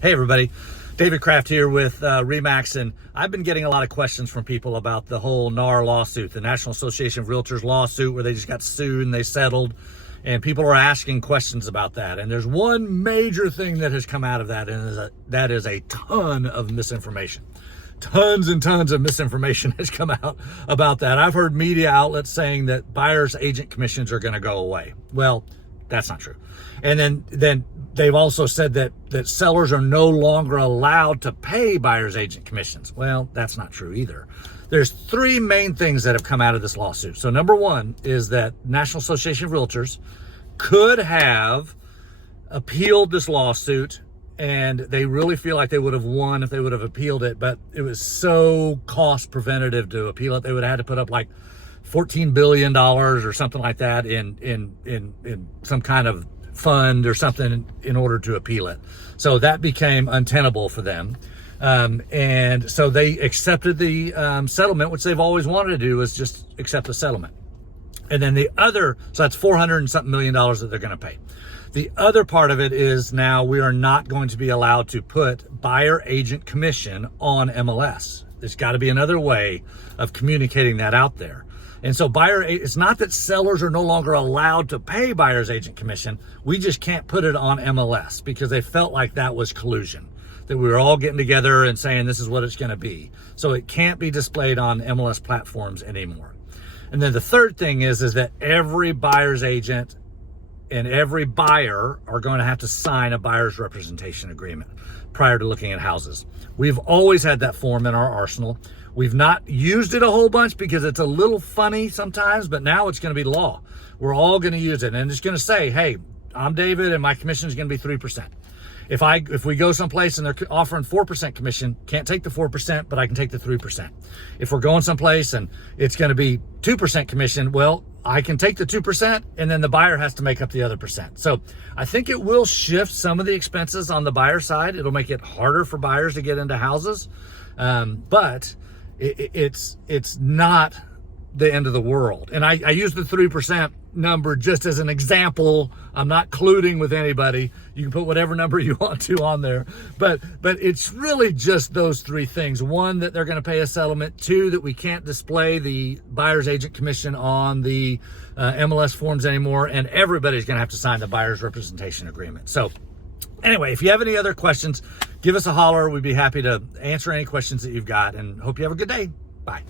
Hey everybody, David Kraft here with RE/MAX, and I've been getting a lot of questions from people about the whole NAR lawsuit, the National Association of Realtors lawsuit, where they just got sued and they settled, and people are asking questions about that. And there's one major thing that has come out of that, and that is a ton of misinformation. Tons and tons of misinformation has come out about that. I've heard media outlets saying that buyer's agent commissions are going to go away. Well, that's not true. And then they've also said that sellers are no longer allowed to pay buyer's agent commissions. Well, that's not true either. There's three main things that have come out of this lawsuit. So number one is that National Association of Realtors could have appealed this lawsuit, and they really feel like they would have won if they would have appealed it, but it was so cost preventative to appeal it. They would have had to put up like $14 billion or something like that in some kind of fund or something in order to appeal it. So that became untenable for them. And so they accepted the settlement, which they've always wanted to do, is just accept the settlement. And then so that's $400 and something million that they're going to pay. The other part of it is now we are not going to be allowed to put buyer agent commission on MLS. There's got to be another way of communicating that out there. And so it's not that sellers are no longer allowed to pay buyer's agent commission. We just can't put it on MLS because they felt like that was collusion, that we were all getting together and saying this is what it's going to be. So it can't be displayed on MLS platforms anymore. And then the third thing is that every buyer's agent and every buyer are going to have to sign a buyer's representation agreement prior to looking at houses. We've always had that form in our arsenal. We've not used it a whole bunch because it's a little funny sometimes, but now it's going to be law. We're all going to use it, and it's going to say, hey, I'm David and my commission is going to be 3%. If we go someplace and they're offering 4% commission, can't take the 4%, but I can take the 3%. If we're going someplace and it's going to be 2% commission, well, I can take the 2% and then the buyer has to make up the other percent. So I think it will shift some of the expenses on the buyer side. It'll make it harder for buyers to get into houses, but it's not the end of the world. And I use the 3% number just as an example. I'm not colluding with anybody. You can put whatever number you want to on there, but it's really just those three things. One, that they're going to pay a settlement. Two, that we can't display the buyer's agent commission on the MLS forms anymore, and everybody's going to have to sign the buyer's representation agreement. So anyway, if you have any other questions, give us a holler. We'd be happy to answer any questions that you've got, and hope you have a good day. Bye.